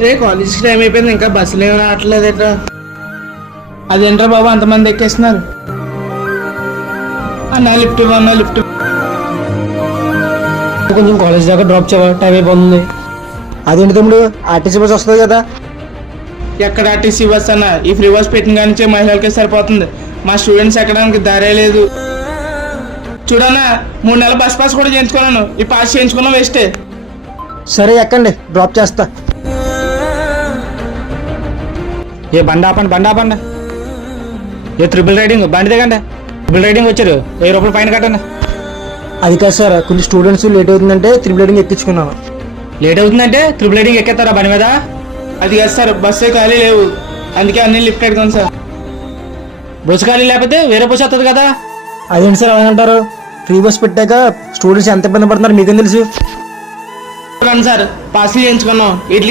రే కాలేజ్కి టైం అయిపోయింది, ఇంకా బస్సులు ఏమి రావట్లేదట. అదేంట్రా బాబు అంతమంది ఎక్కేస్తున్నారు. అన్న లిఫ్ట్ ఇవ్వన్నా, లిఫ్ట్. కొంచెం కాలేజ్ దాకా డ్రాప్ చేయవా, టైం అయిపోతుంది. అదేంటి తమ్ముడు, ఆర్టీసీ బస్ వస్తుంది కదా. ఎక్కడ ఆర్టీసీ బస్ అన్న? ఈ ఫ్రీ బస్ పెట్టిన కానీ మహిళలకే సరిపోతుంది. మా స్టూడెంట్స్ ఎక్కడానికి దారే లేదు. చూడన్నా 3 నెలల బస్ పాస్ కూడా చేయించుకున్నాను, ఈ పాస్ చేయించుకున్నా వేస్టే. సరే ఎక్కండి, డ్రాప్ చేస్తా. ఏ బండి ఆపండి. ఏ ట్రిపుల్ రైడింగ్ బండి దిగండి. ట్రిపుల్ రైడింగ్ వచ్చారు, 1000 రూపాయలు ఫైన్ కట్టండి. అది కాదు సార్, కొన్ని స్టూడెంట్స్ లేట్ అవుతుందంటే త్రిబుల్ రైడింగ్ ఎక్కించుకున్నాను. లేట్ అవుతుందంటే ట్రిపుల్ రైడింగ్ ఎక్కేస్తారా బండి మీద? అది కాదు సార్, బస్సే ఖాళీ లేవు, అందుకే అన్ని లిఫ్ట్ అడిగాను సార్. బస్సు ఖాళీ లేకపోతే వేరే బస్సు వస్తుంది కదా. అదేంటి సార్ అలా అంటారు? ఫ్రీ బస్ పెట్టాక స్టూడెంట్స్ ఎంత ఇబ్బంది పడుతున్నారు మీకేం తెలుసు? సార్ పాస్లు చేయించుకున్నాం, వీటికి